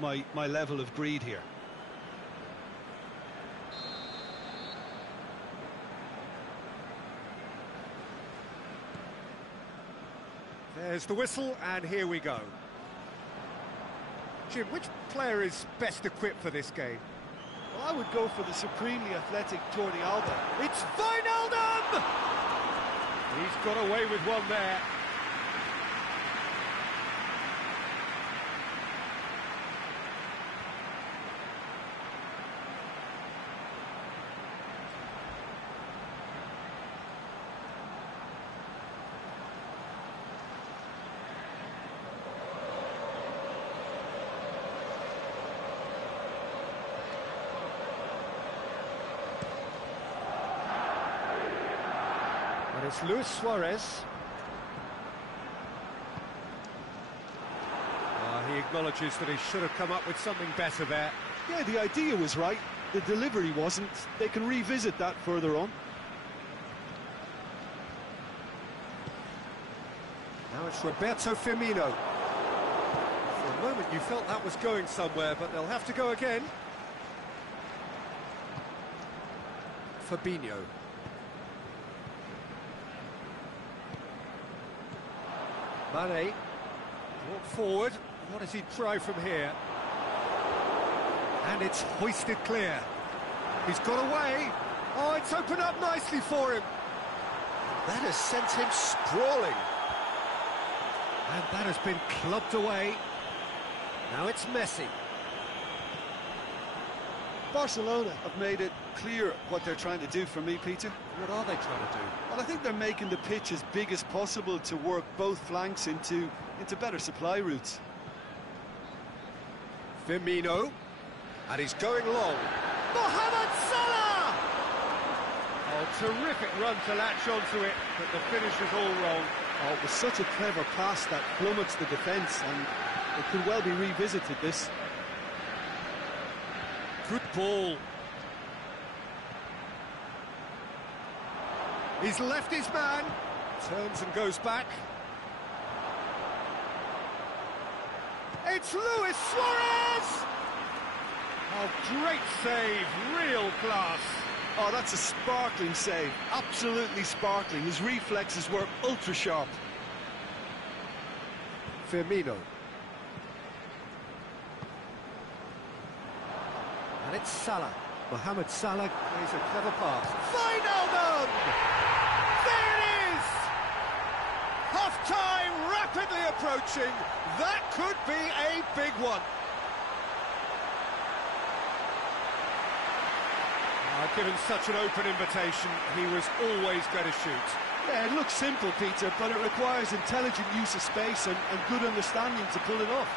match my level of greed here. There's the whistle, and here we go. Jim, which player is best equipped for this game? Well, I would go for the supremely athletic Jordi Alba. It's Thuanlv! He's got away with one there. It's Luis Suarez. He acknowledges that he should have come up with something better there. Yeah, the idea was right, the delivery wasn't. They can revisit that further on. Now it's Roberto Firmino. For a moment you felt that was going somewhere, but they'll have to go again. Fabinho. Mane, brought forward. What does he try from here? And it's hoisted clear. He's got away. Oh, it's opened up nicely for him. That has sent him sprawling. And that has been clubbed away. Now it's Messi. Barcelona have made it clear what they're trying to do for me, Peter. What are they trying to do? Well, I think they're making the pitch as big as possible to work both flanks into better supply routes. Firmino, and he's going long. Mohamed Salah! Oh, terrific run to latch onto it, but the finish is all wrong. Oh, it was such a clever pass that flummoxed the defence, and it could well be revisited, this. Good ball. He's left his man. Turns and goes back. It's Luis Suarez! Oh, great save. Real class. Oh, that's a sparkling save. Absolutely sparkling. His reflexes were ultra-sharp. Firmino. And it's Salah. Mohamed Salah plays a clever pass. Thuanlv! There it is! Half-time rapidly approaching. That could be a big one. Given such an open invitation, he was always going to shoot. Yeah, it looks simple, Peter, but it requires intelligent use of space and good understanding to pull it off.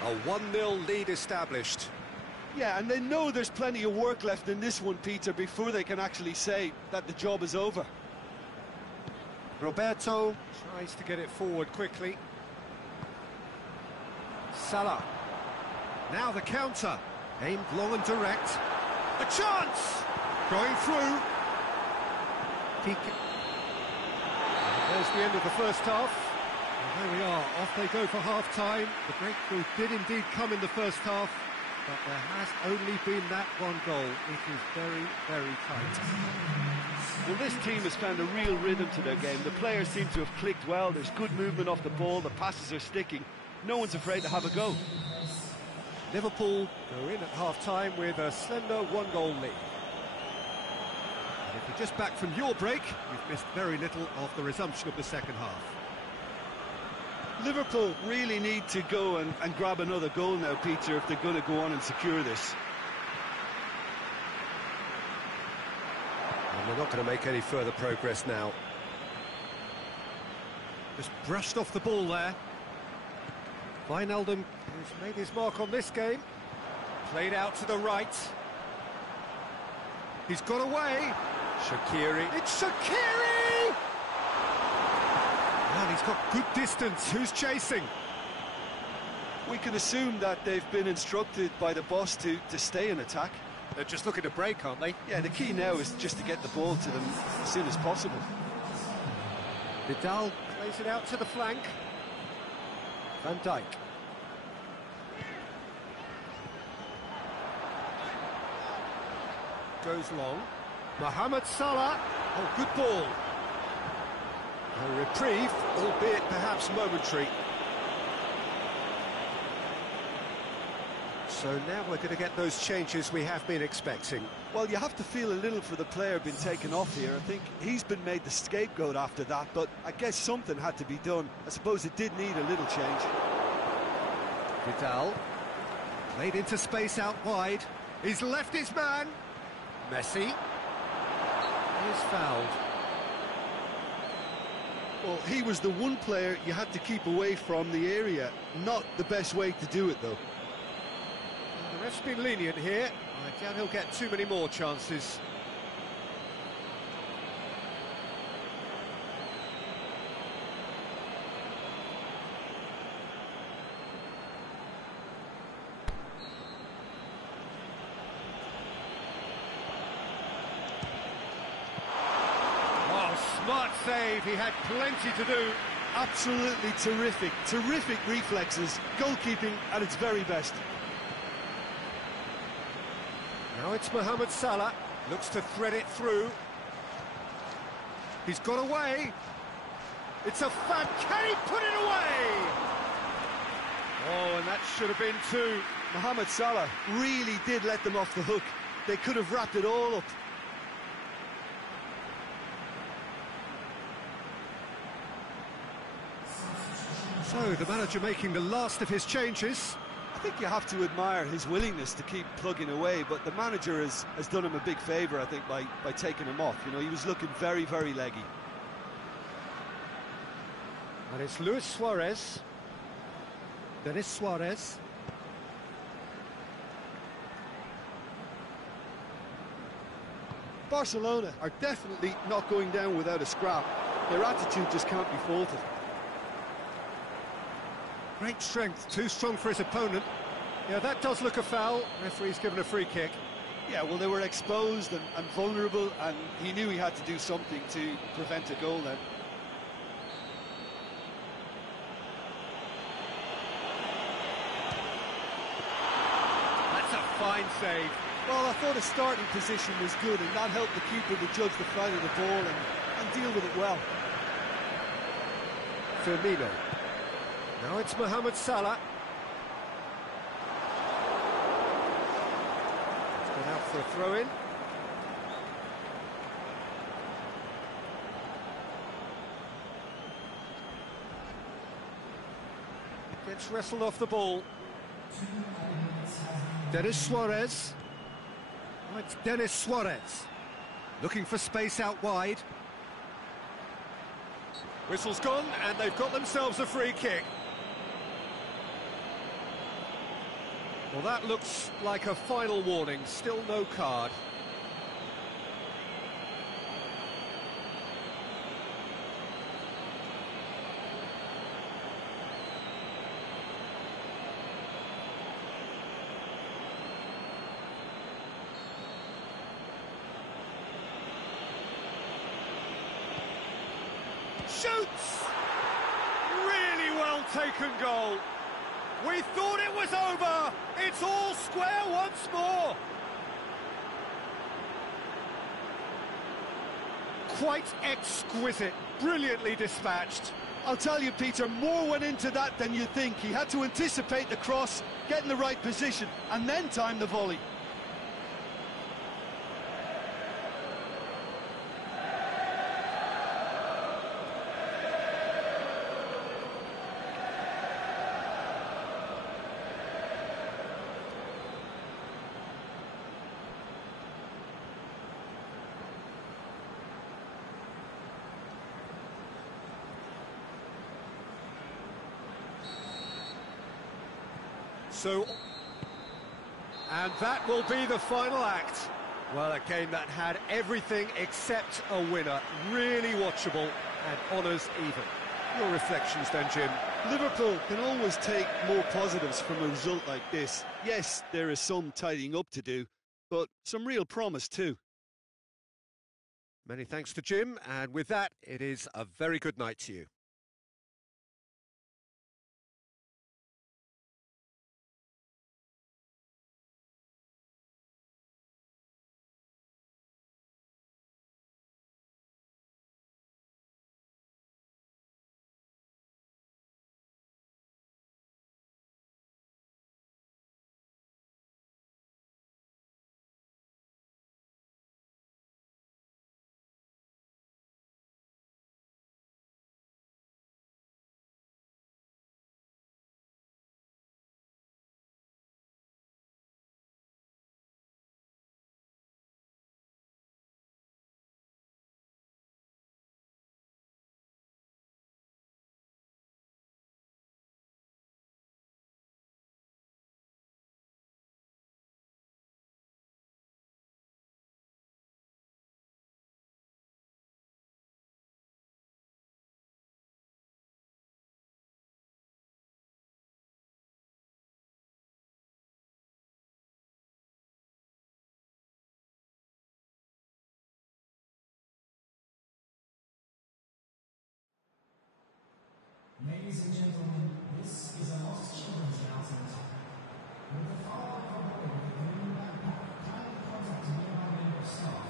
A 1-0 lead established. Yeah, and they know there's plenty of work left in this one, Peter, before they can actually say that the job is over. Roberto tries to get it forward quickly. Salah. Now the counter. Aimed long and direct. A chance! Going through. There's the end of the first half. There we are, off they go for half-time. The breakthrough did indeed come in the first half, but there has only been that one goal. It is very, very tight. Well, this team has found a real rhythm to their game. The players seem to have clicked well. There's good movement off the ball. The passes are sticking. No one's afraid to have a go. Liverpool go in at half-time with a slender one-goal lead. And if you're just back from your break, you've missed very little of the resumption of the second half. Liverpool really need to go and grab another goal now, Peter, if they're going to go on and secure this. And they're not going to make any further progress now. Just brushed off the ball there. Thuanlv has made his mark on this game. Played out to the right. He's got away. Shaqiri. It's Shaqiri! And he's got good distance. Who's chasing? We can assume that they've been instructed by the boss to stay in attack. They're just looking to break, aren't they? Yeah, the key now is just to get the ball to them as soon as possible. Vidal plays it out to the flank. Van Dijk. Goes long. Mohamed Salah. Oh, good ball. A reprieve, albeit perhaps momentary. So now we're going to get those changes we have been expecting. Well, you have to feel a little for the player being taken off here. I think he's been made the scapegoat after that, but I guess something had to be done. I suppose it did need a little change. Vidal. Played into space out wide. He's left his man. Messi. He's fouled. Well, he was the one player you had to keep away from the area. Not the best way to do it, though. The ref's been lenient here. I doubt he'll get too many more chances. Oh, smart save. He had plenty to do. Absolutely terrific. Terrific reflexes. Goalkeeping at its very best. Now it's Mohamed Salah, looks to thread it through. He's got away. It's a fan. Can he put it away? Oh, and that should have been two. Mohamed Salah really did let them off the hook. They could have wrapped it all up. So, the manager making the last of his changes. I think you have to admire his willingness to keep plugging away, but the manager has done him a big favour, I think, by taking him off. You know, he was looking very, very leggy. And it's Luis Suarez. Denis Suarez. Barcelona are definitely not going down without a scrap. Their attitude just can't be faulted. Great strength, too strong for his opponent. Yeah, that does look a foul. Referee's given a free kick. Yeah, well, they were exposed and vulnerable, and he knew he had to do something to prevent a goal then. That's a fine save. Well, I thought his starting position was good, and that helped the keeper to judge the flight of the ball and deal with it well. Firmino. Now it's Mohamed Salah. He's gone out for a throw-in. Gets wrestled off the ball. Denis Suarez. Oh, it's Denis Suarez. Looking for space out wide. Whistle's gone, and they've got themselves a free kick. Well, that looks like a final warning. Still no card. Shoots! Really well taken goal. We thought it was over. It's all square once more. Quite exquisite, brilliantly dispatched. I'll tell you, Peter, more went into that than you think. He had to anticipate the cross, get in the right position, and then time the volley. So, and that will be the final act. Well, a game that had everything except a winner. Really watchable and honours even. Your reflections then, Jim? Liverpool can always take more positives from a result like this. Yes, there is some tidying up to do, but some real promise too. Many thanks to Jim, and with that, it is a very good night to you. Ladies and gentlemen, this is a lost children's announcement. With the follow-up from the green backpack, kindly contact a nearby member of staff.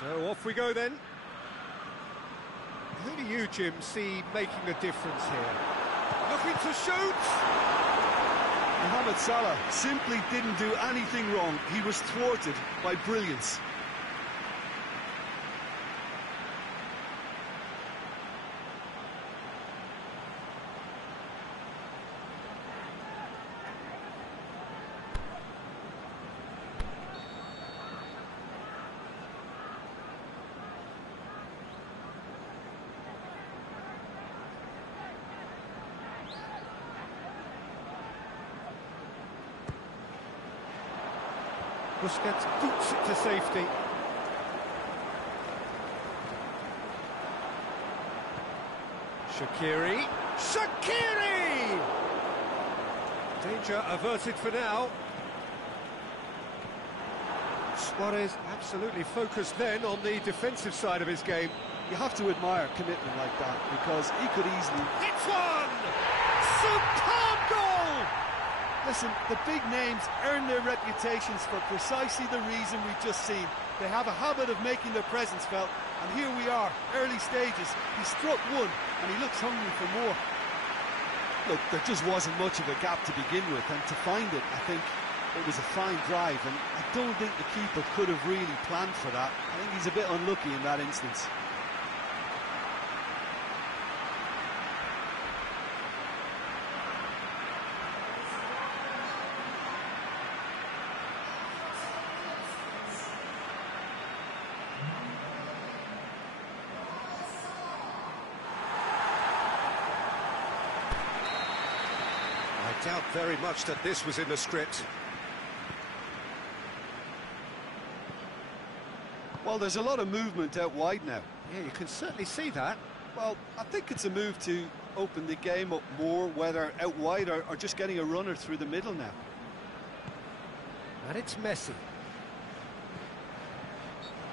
So off we go then. Who do you, Jim, see making a difference here? Looking to shoot! Mohamed Salah simply didn't do anything wrong. He was thwarted by brilliance. Busquets boots it to safety. Shaqiri! Shaqiri! Danger averted for now. Suarez absolutely focused then on the defensive side of his game. You have to admire commitment like that, because he could easily... It's one! Superb goal! Listen, the big names earn their reputations for precisely the reason we've just seen. They have a habit of making their presence felt, and here we are, early stages. He struck one, and he looks hungry for more. Look, there just wasn't much of a gap to begin with, and to find it, I think it was a fine drive, and I don't think the keeper could have really planned for that. I think he's a bit unlucky in that instance. I doubt very much that this was in the script. Well, there's a lot of movement out wide now. Yeah, you can certainly see that. Well, I think it's a move to open the game up more, whether out wide or just getting a runner through the middle now. And it's Messi.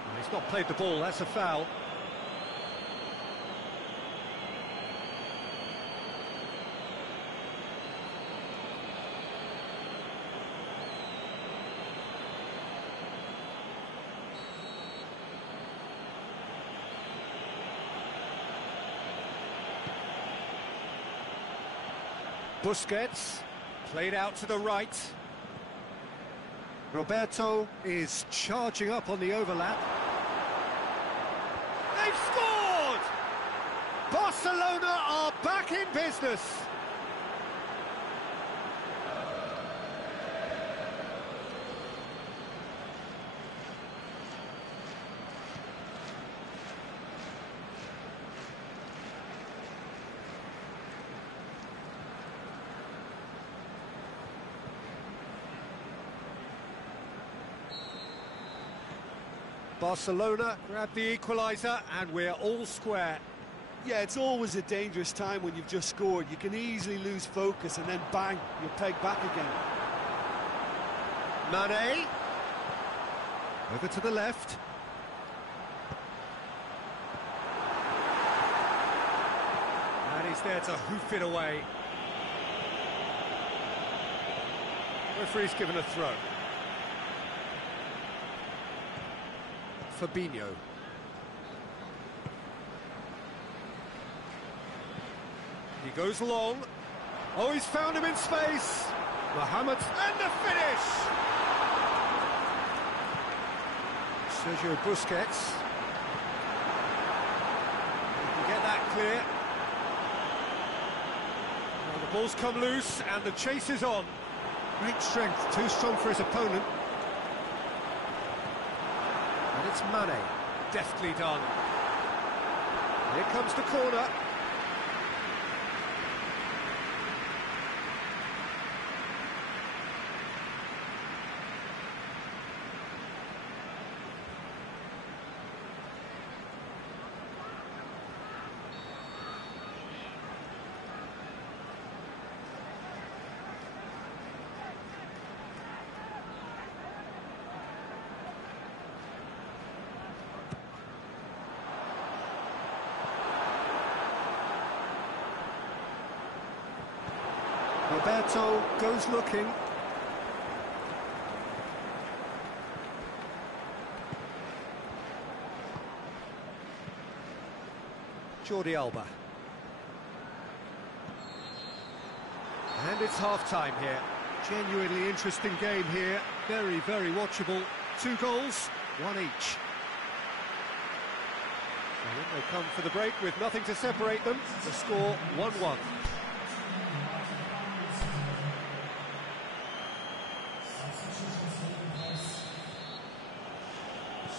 Well, he's not played the ball, that's a foul. Busquets, played out to the right. Roberto is charging up on the overlap. They've scored! Barcelona are back in business. Barcelona grab the equaliser and we're all square. Yeah, it's always a dangerous time when you've just scored. You can easily lose focus and then bang, you're pegged back again. Mane. Over to the left. And he's there to hoof it away. Referee's given a throw. Fabinho. He goes long. Oh, he's found him in space. Mohamed, and the finish! Sergio Busquets. He can get that clear. Now the ball's come loose and the chase is on. Great strength, too strong for his opponent. And it's Mane, deftly done. Here comes the corner. Roberto goes looking. Alba. And it's half-time here. Genuinely interesting game here. Very, very watchable. 2 goals, 1 each. So in they come for the break with nothing to separate them. The score 1-1.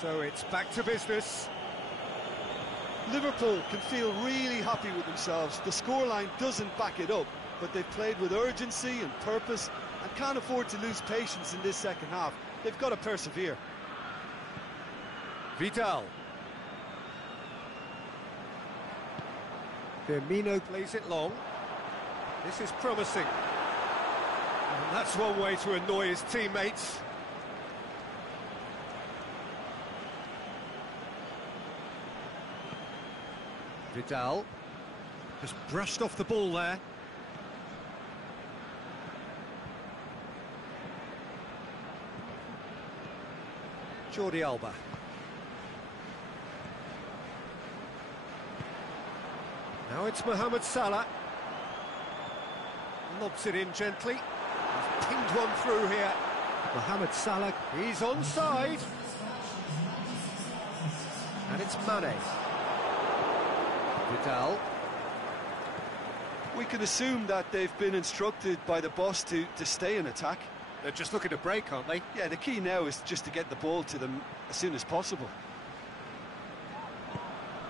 So it's back to business. Liverpool can feel really happy with themselves. The scoreline doesn't back it up, but they've played with urgency and purpose and can't afford to lose patience in this second half. They've got to persevere. Vidal. Firmino plays it long. This is promising. And that's one way to annoy his teammates. Vidal just brushed off the ball there. Alba. Now it's Mohamed Salah. Lobs it in gently. He's pinged one through here. Mohamed Salah, he's onside. And it's Mane. Vidal. We can assume that they've been instructed by the boss to stay in attack. They're just looking to break, aren't they? Yeah, the key now is just to get the ball to them as soon as possible.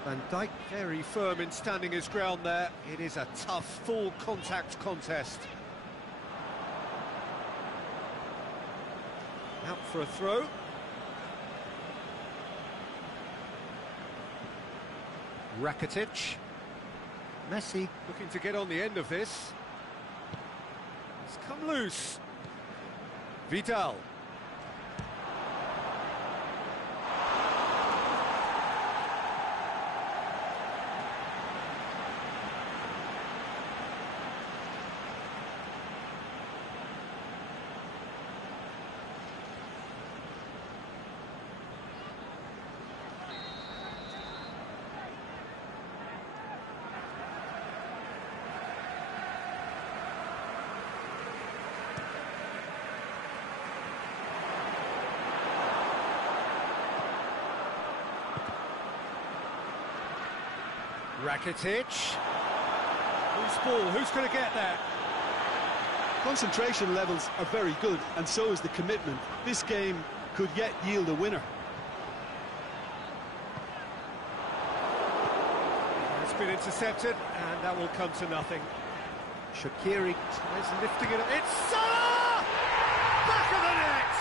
Van Dijk very firm in standing his ground there. It is a tough, full contact contest. Out for a throw. Rakitic. Messi looking to get on the end of this. It's come loose. Vidal. Rakitic. Who's ball? Who's going to get there? Concentration levels are very good, and so is the commitment. This game could yet yield a winner. It's been intercepted, and that will come to nothing. Shaqiri tries lifting it. It's Salah! Back of the net!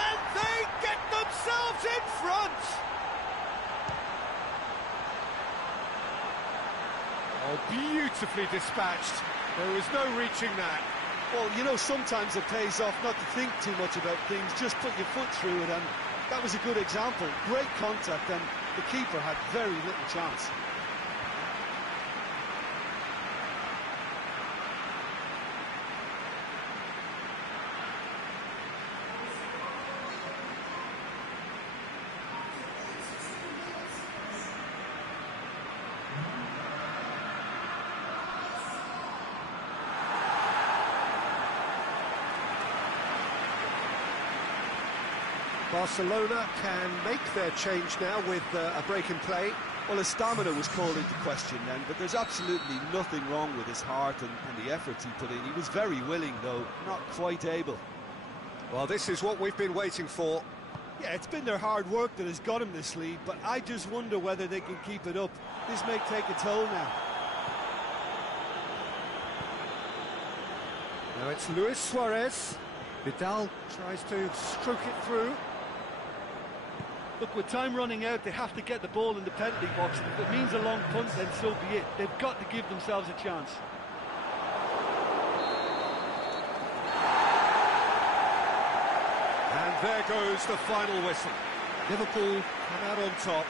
And they get themselves in front! Oh, beautifully dispatched. There was no reaching that. Well, you know, sometimes it pays off not to think too much about things, just put your foot through it, and that was a good example. Great contact, and the keeper had very little chance. Barcelona can make their change now with a break in play. Well, his stamina was called into question then, but there's absolutely nothing wrong with his heart and the efforts he put in. He was very willing, though, not quite able. Well, this is what we've been waiting for. Yeah, it's been their hard work that has got him this lead, but I just wonder whether they can keep it up. This may take a toll now. Now it's Luis Suarez. Vidal tries to stroke it through. Look, with time running out, they have to get the ball in the penalty box. If it means a long punt, then so be it. They've got to give themselves a chance. And there goes the final whistle. Liverpool come out on top.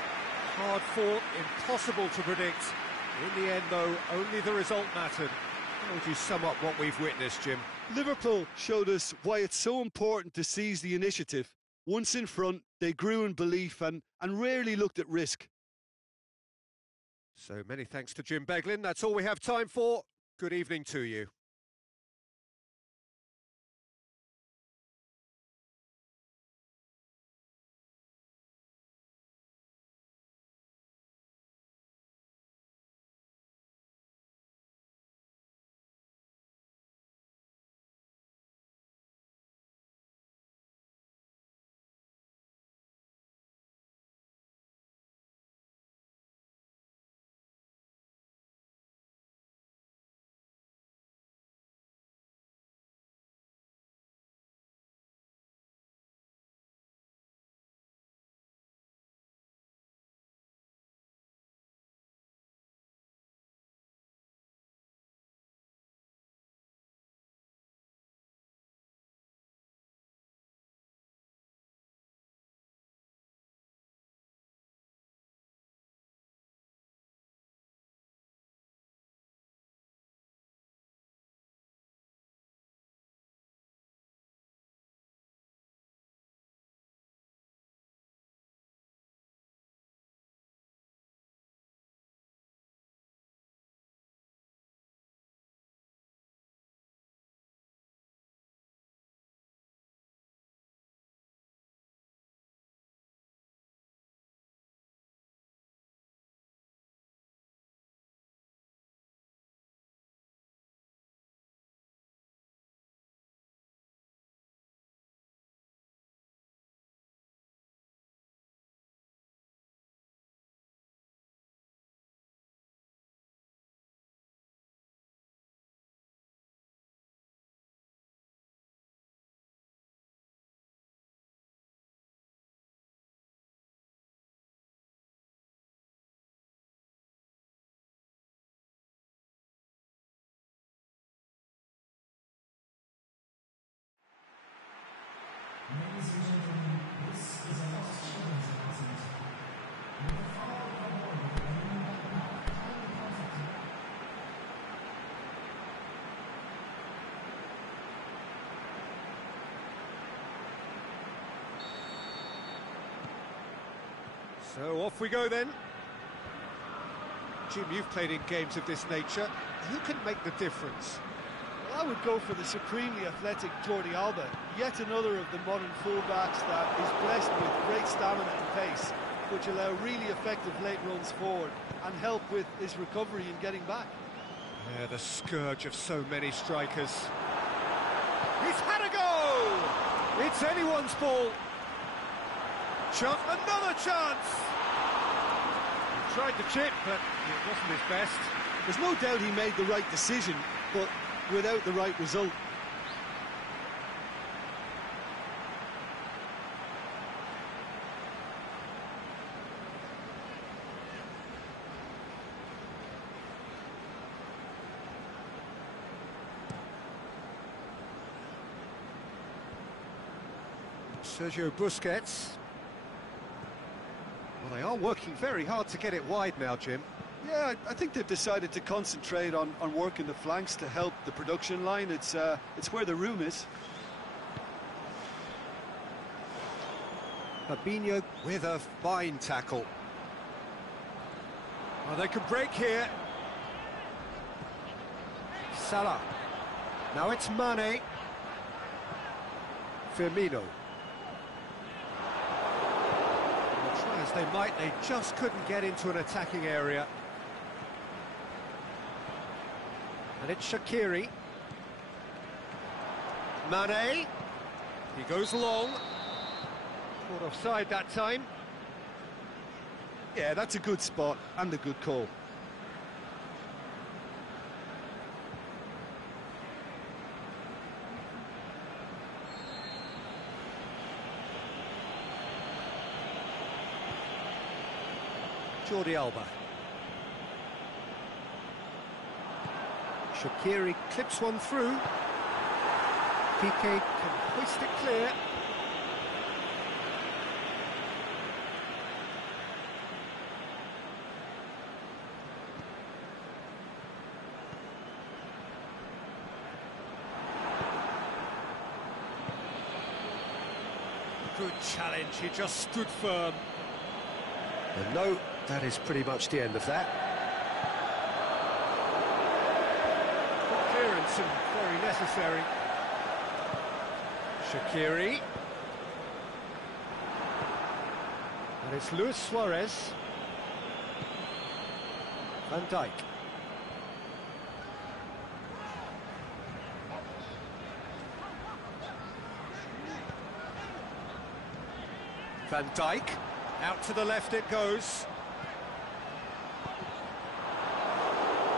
Hard fought, impossible to predict. In the end, though, only the result mattered. How would you sum up what we've witnessed, Jim? Liverpool showed us why it's so important to seize the initiative. Once in front, they grew in belief and rarely looked at risk. So many thanks to Jim Beglin. That's all we have time for. Good evening to you. Ladies and gentlemen, this is a lost children's announcement. With the following football bringing back kindly contacted. So off we go then. Jim, you've played in games of this nature. Who can make the difference? Well, I would go for the supremely athletic Thuanlv, yet another of the modern fullbacks that is blessed with great stamina and pace, which allow really effective late runs forward and help with his recovery and getting back. Yeah, the scourge of so many strikers. He's had a go! It's anyone's ball. Another chance! He tried to chip, but it wasn't his best. There's no doubt he made the right decision, but without the right result. Sergio Busquets. Well, they are working very hard to get it wide now, Jim. Yeah, I think they've decided to concentrate on working the flanks to help the production line. It's where the room is. Fabinho with a fine tackle. Oh, they could break here. Salah. Now it's Mane. Firmino. Well, try as they might, they just couldn't get into an attacking area. And it's Shaqiri. Mane. He goes long. Caught offside that time. Yeah, that's a good spot and a good call. Jordi Alba. Shaqiri clips one through. Piqué can hoist it clear. Good challenge, he just stood firm. And no, that is pretty much the end of that. clearance and very necessary. Shaqiri. And it's Luis Suarez. Van Dijk. Van Dijk. Out to the left it goes.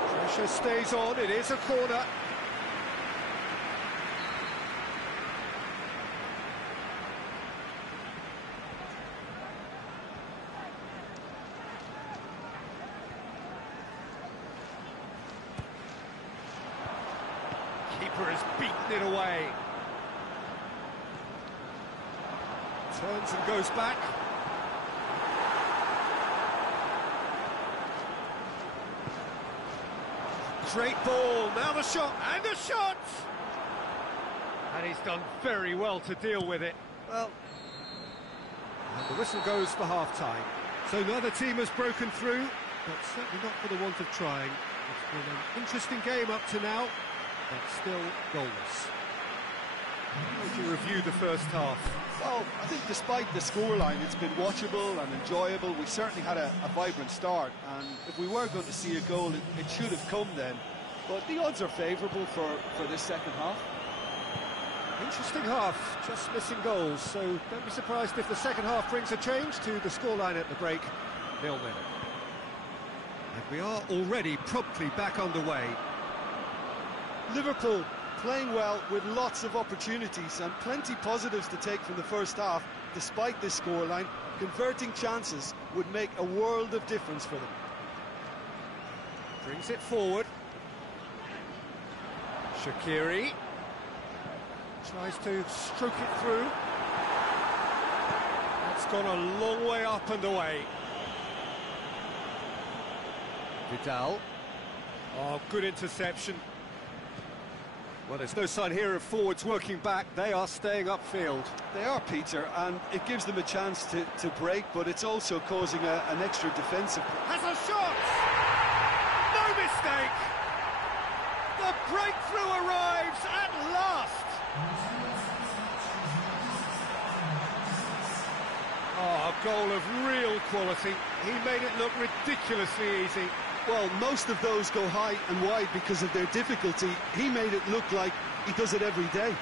Pressure stays on, it is a corner. Keeper has beaten it away. Turns and goes back. Great ball, now the shot, and the shot! And he's done very well to deal with it. Well, and the whistle goes for half-time. So neither team has broken through, but certainly not for the want of trying. It's been an interesting game up to now, but still goalless. How would you review the first half? Well, I think despite the scoreline, it's been watchable and enjoyable. We certainly had a vibrant start, and if we were going to see a goal, it should have come then. But the odds are favourable for this second half. Interesting half, just missing goals, so don't be surprised if the second half brings a change to the scoreline at the break, 0-0. And we are already promptly back underway. Liverpool playing well with lots of opportunities and plenty positives to take from the first half. Despite this scoreline, converting chances would make a world of difference for them. Brings it forward. Shaqiri tries to stroke it through. It's gone a long way up and away. Vidal. Oh, good interception. Well, there's no sign here of forwards working back. They are staying upfield. They are, Peter, and it gives them a chance to break, but it's also causing an extra defensive... Has a shot! No mistake! The breakthrough arrives at last! Oh, a goal of real quality. He made it look ridiculously easy. Well, most of those go high and wide because of their difficulty. He made it look like he does it every day.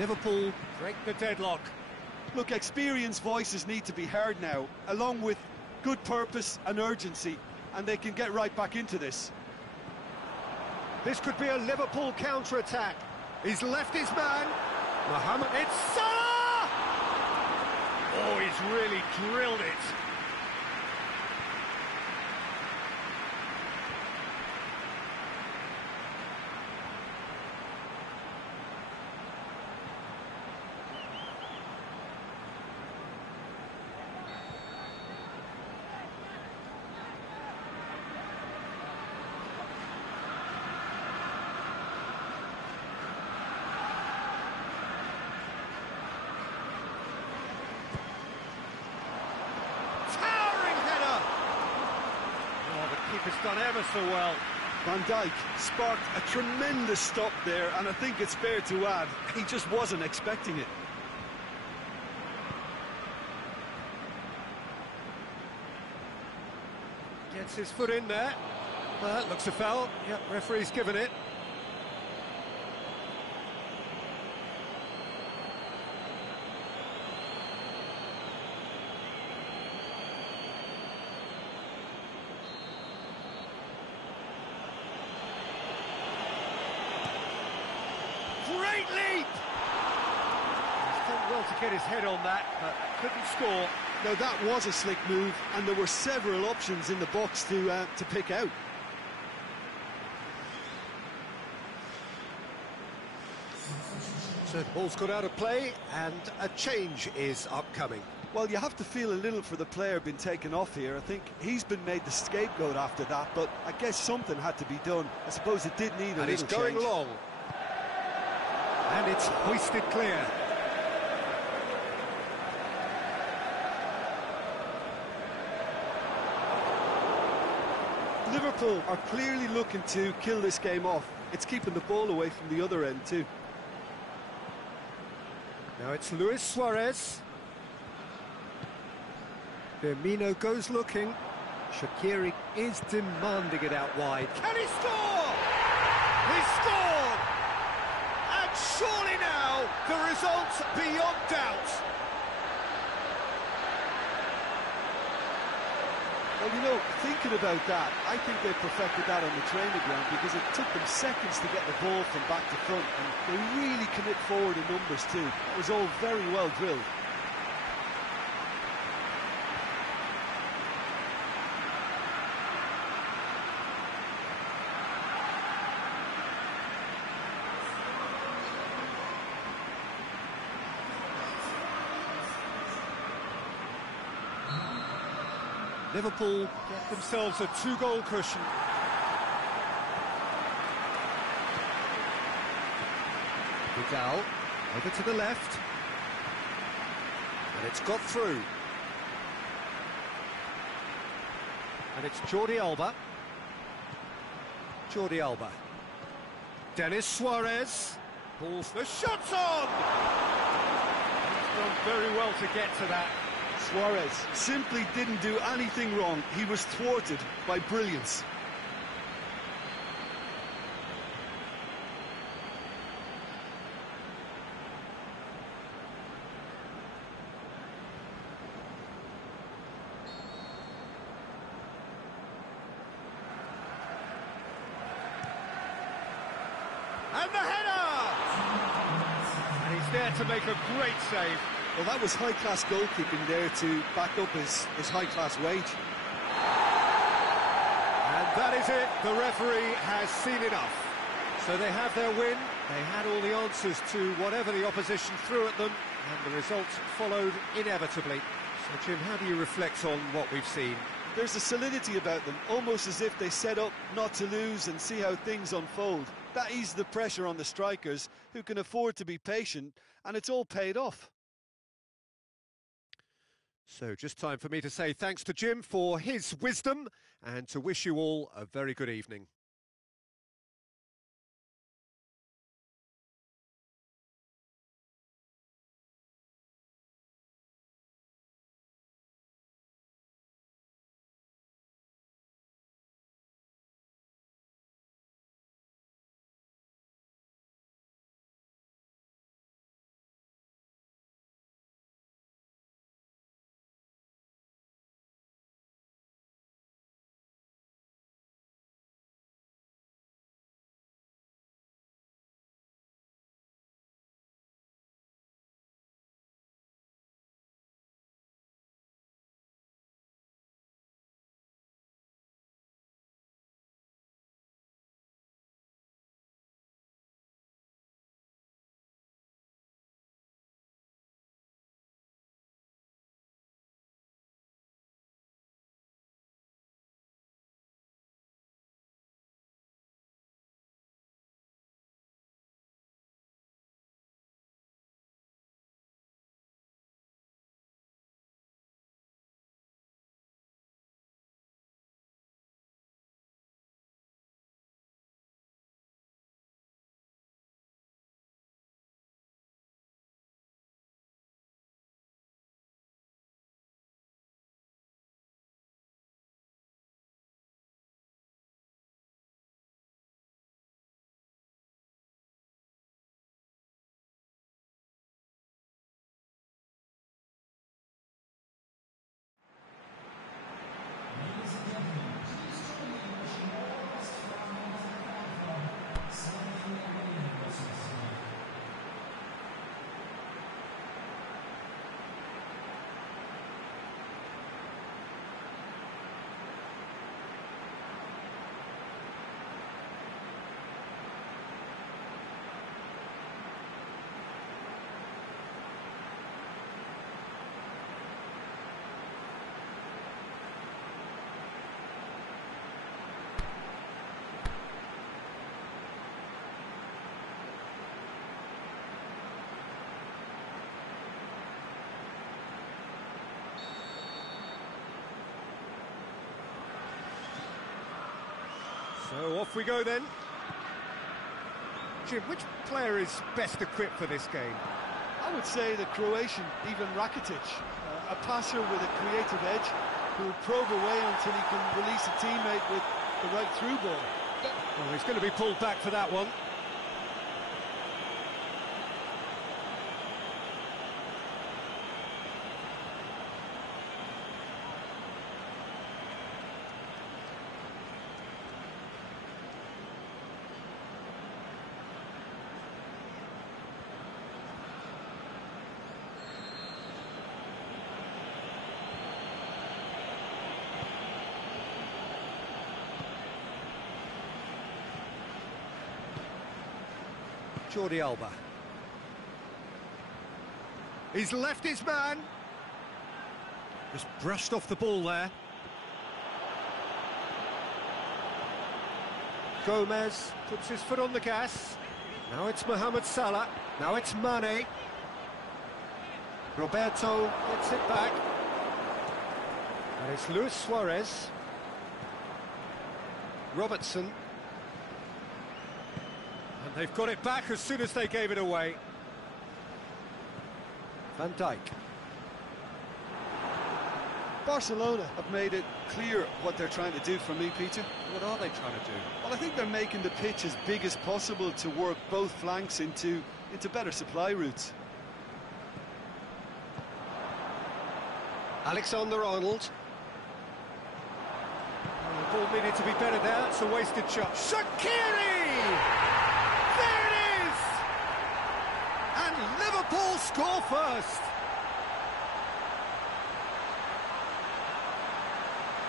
Liverpool break the deadlock. Look, experienced voices need to be heard now, along with good purpose and urgency, and they can get right back into this. This could be a Liverpool counter-attack. He's left his man. Mohamed, it's Salah! Oh, he's really drilled it. Keeper's done ever so well. Van Dijk sparked a tremendous stop there, and I think it's fair to add, he just wasn't expecting it. Gets his foot in there. That looks a foul. Yep, referee's given it. Great leap! He's done well to get his head on that, but couldn't score. Now that was a slick move, and there were several options in the box to pick out. So the ball's got out of play, and a change is upcoming. Well, you have to feel a little for the player being taken off here. I think he's been made the scapegoat after that, but I guess something had to be done. I suppose it did need a And little it's going change. long. And it's hoisted clear. Liverpool are clearly looking to kill this game off. It's keeping the ball away from the other end too. Now it's Luis Suarez. Firmino goes looking. Shaqiri is demanding it out wide. Can he score? He scored! And surely now, the result's beyond doubt. Well, you know, thinking about that, I think they perfected that on the training ground because it took them seconds to get the ball from back to front, and they really commit forward in numbers too. It was all very well drilled. Liverpool get themselves a two-goal cushion. Vidal over to the left. And it's got through. And it's Jordi Alba. Jordi Alba. Denis Suarez. Ball, the shot's on! He's done very well to get to that. Suarez simply didn't do anything wrong. He was thwarted by brilliance. And the header! And he's there to make a great save. Well, that was high-class goalkeeping there to back up his high-class wage. And that is it. The referee has seen enough. So they have their win. They had all the answers to whatever the opposition threw at them, and the results followed inevitably. So, Jim, how do you reflect on what we've seen? There's a solidity about them, almost as if they set up not to lose and see how things unfold. That eased the pressure on the strikers, who can afford to be patient, and it's all paid off. So just time for me to say thanks to Jim for his wisdom and to wish you all a very good evening. So off we go then. Jim, which player is best equipped for this game? I would say the Croatian Ivan Rakitic, a passer with a creative edge who will probe away until he can release a teammate with the right through ball. Well, he's going to be pulled back for that one. Jordi Alba. He's left his man. Just brushed off the ball there. Gomez puts his foot on the gas. Now it's Mohamed Salah. Now it's Mane. Roberto gets it back. And it's Luis Suarez. Robertson. And they've got it back as soon as they gave it away. Van Dijk. Barcelona have made it clear what they're trying to do for me, Peter. What are they trying to do? Well, I think they're making the pitch as big as possible to work both flanks into better supply routes. Alexander-Arnold. Oh, the ball needed to be better there. It's a wasted shot. Shaqiri! There it is! And Liverpool score first.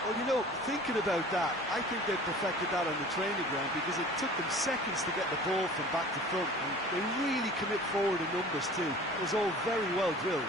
Well, you know, thinking about that, I think they perfected that on the training ground because it took them seconds to get the ball from back to front, and they really commit forward in numbers too. It was all very well drilled.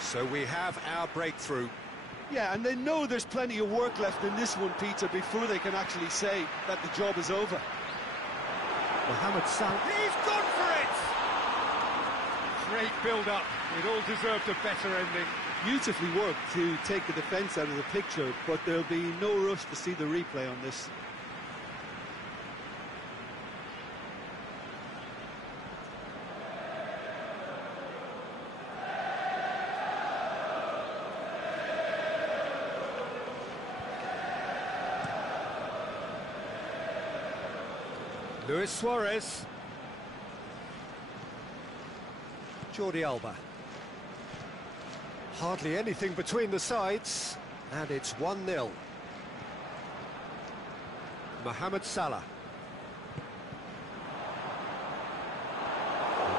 So we have our breakthrough. Yeah, and they know there's plenty of work left in this one, Peter, before they can actually say that the job is over. Mohamed Salah. He's gone for it! Great build-up. It all deserved a better ending. Beautifully worked to take the defence out of the picture, but there'll be no rush to see the replay on this. Luis Suarez. Jordi Alba. Hardly anything between the sides, and it's 1-0. Mohamed Salah.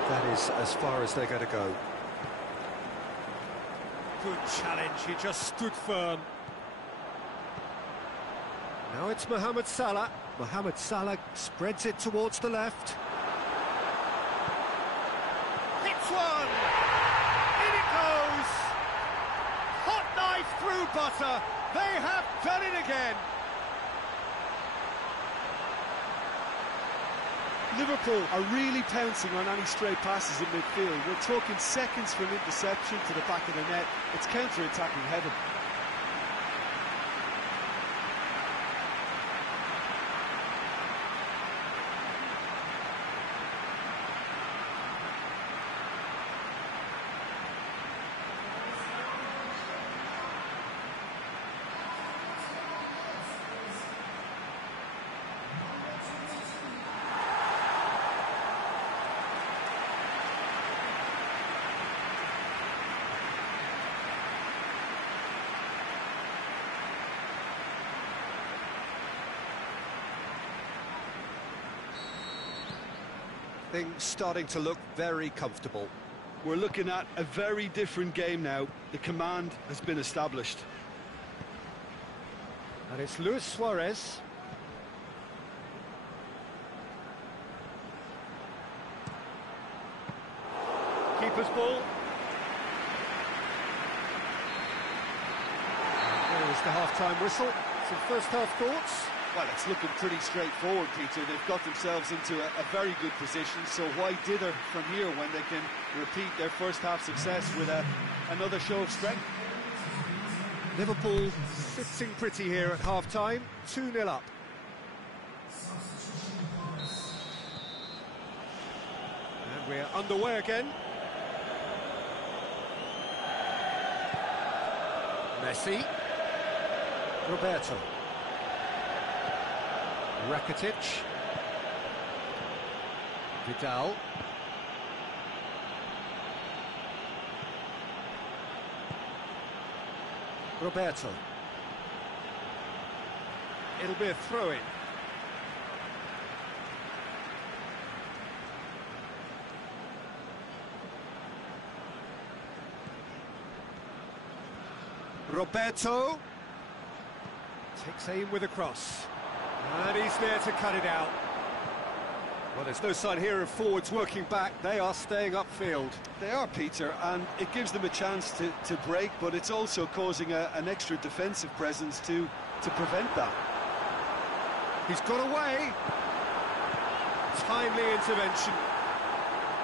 That is as far as they're going to go. Good challenge, he just stood firm. Now it's Mohamed Salah. Mohamed Salah spreads it towards the left. Hits one! In it goes! Hot knife through butter! They have done it again! Liverpool are really pouncing on any stray passes in midfield. We're talking seconds from interception to the back of the net. It's counter-attacking heaven. Things starting to look very comfortable. We're looking at a very different game now. The command has been established. And it's Luis Suarez. Keeper's ball. There's the half-time whistle. Some first-half thoughts? Well, it's looking pretty straightforward, Peter. They've got themselves into a very good position, so why dither from here when they can repeat their first-half success with another show of strength? Liverpool sitting pretty here at half-time, 2-0 up. And we're underway again. Messi. Roberto. Rakitic. Vidal. Roberto. It'll be a throw-in. Roberto takes aim with a cross, and he's there to cut it out. Well, there's no sign here of forwards working back. They are staying upfield. They are, Peter, and it gives them a chance to break, but it's also causing an extra defensive presence to prevent that. He's got away. Timely intervention.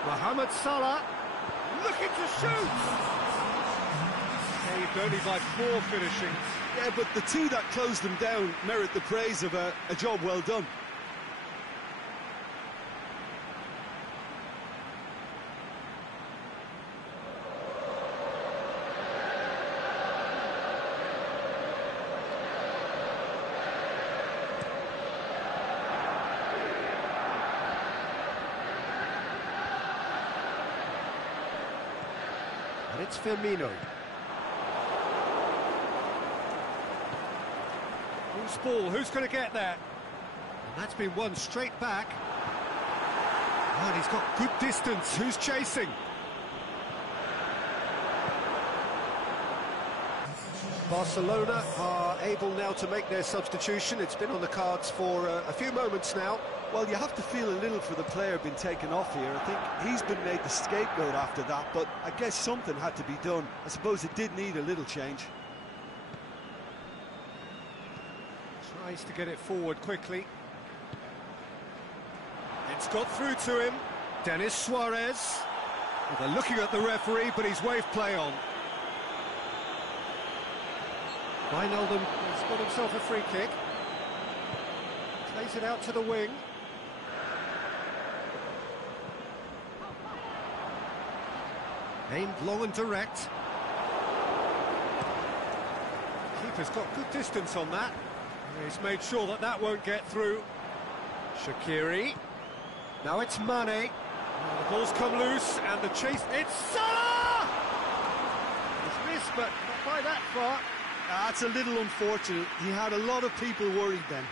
Mohamed Salah looking to shoot. Saved only by poor finishing. Yeah, but the two that closed them down merit the praise of a job well done. And it's Firmino. Loose ball, who's going to get there? And that's been won straight back. Oh, and he's got good distance. Who's chasing? Barcelona are able now to make their substitution. It's been on the cards for a few moments now. Well, you have to feel a little for the player being taken off here. I think he's been made the scapegoat after that, but I guess something had to be done. I suppose it did need a little change. Tries to get it forward quickly. It's got through to him. Denis Suarez. Well, they're looking at the referee, but he's waved play on. Wijnaldum has got himself a free kick. Plays it out to the wing. Aimed long and direct. Keeper's got good distance on that. He's made sure that that won't get through. Shaqiri. Now it's Mane. Oh, the ball's come loose, and the chase... It's Salah! It's missed, but not by that far. That's a little unfortunate. He had a lot of people worried then.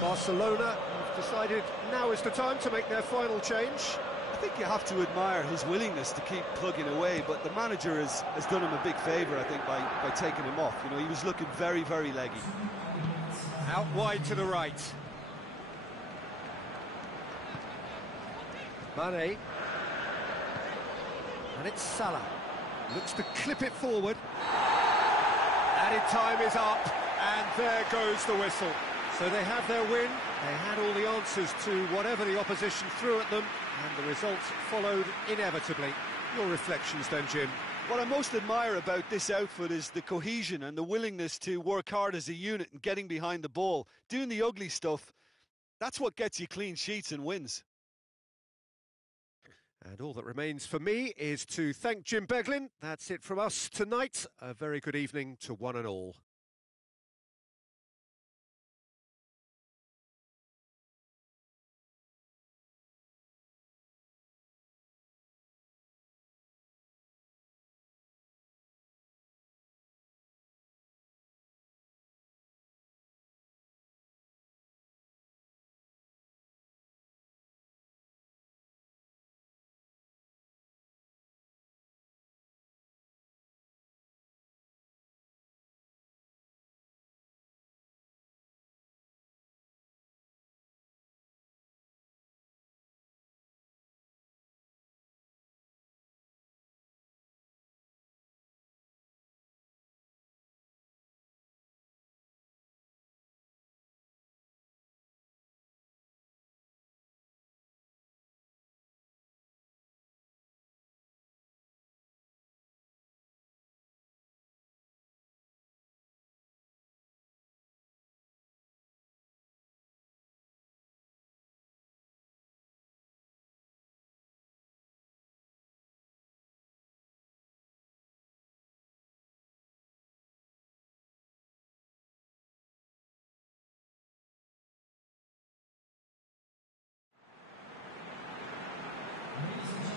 Barcelona have decided now is the time to make their final change. I think you have to admire his willingness to keep plugging away, but the manager has done him a big favour, I think, by taking him off. You know, he was looking very, very leggy. Out wide to the right. Mane. And it's Salah. Looks to clip it forward. Added time is up, and there goes the whistle. So they have their win. They had all the answers to whatever the opposition threw at them, and the results followed inevitably. Your reflections then, Jim? What I most admire about this outfit is the cohesion and the willingness to work hard as a unit and getting behind the ball. Doing the ugly stuff, that's what gets you clean sheets and wins. And all that remains for me is to thank Jim Beglin. That's it from us tonight. A very good evening to one and all. Ladies and